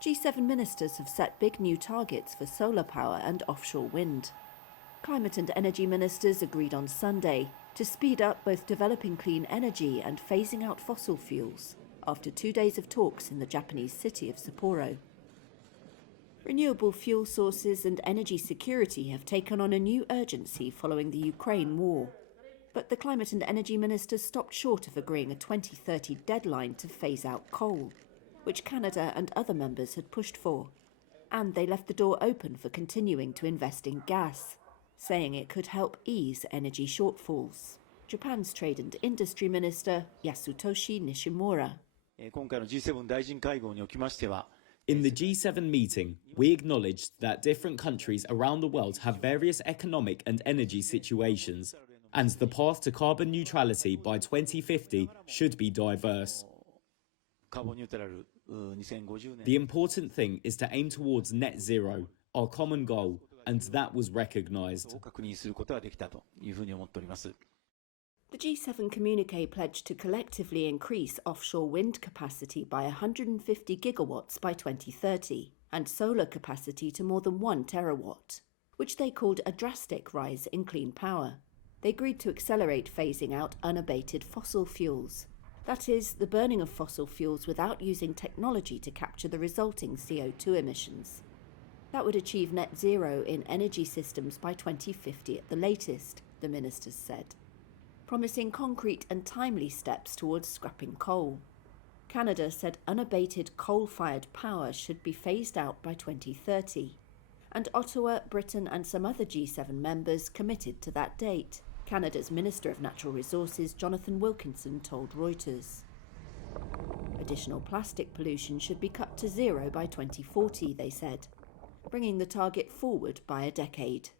G7 ministers have set big new targets for solar power and offshore wind. Climate and energy ministers agreed on Sunday to speed up both developing clean energy and phasing out fossil fuels after 2 days of talks in the Japanese city of Sapporo. Renewable fuel sources and energy security have taken on a new urgency following the Ukraine war. But the climate and energy ministers stopped short of agreeing a 2030 deadline to phase out coal, which Canada and other members had pushed for. And they left the door open for continuing to invest in gas, saying it could help ease energy shortfalls. Japan's Trade and Industry Minister Yasutoshi Nishimura. In the G7 meeting, we acknowledged that different countries around the world have various economic and energy situations, and the path to carbon neutrality by 2050 should be diverse. The important thing is to aim towards net zero, our common goal, and that was recognized. The G7 communique pledged to collectively increase offshore wind capacity by 150 gigawatts by 2030 and solar capacity to more than 1 terawatt, which they called a drastic rise in clean power. They agreed to accelerate phasing out unabated fossil fuels. That is, the burning of fossil fuels without using technology to capture the resulting CO2 emissions. That would achieve net zero in energy systems by 2050 at the latest, the ministers said, promising concrete and timely steps towards scrapping coal. Canada said unabated coal-fired power should be phased out by 2030, and Ottawa, Britain and some other G7 members committed to that date, Canada's Minister of Natural Resources Jonathan Wilkinson told Reuters. Additional plastic pollution should be cut to zero by 2040, they said, bringing the target forward by a decade.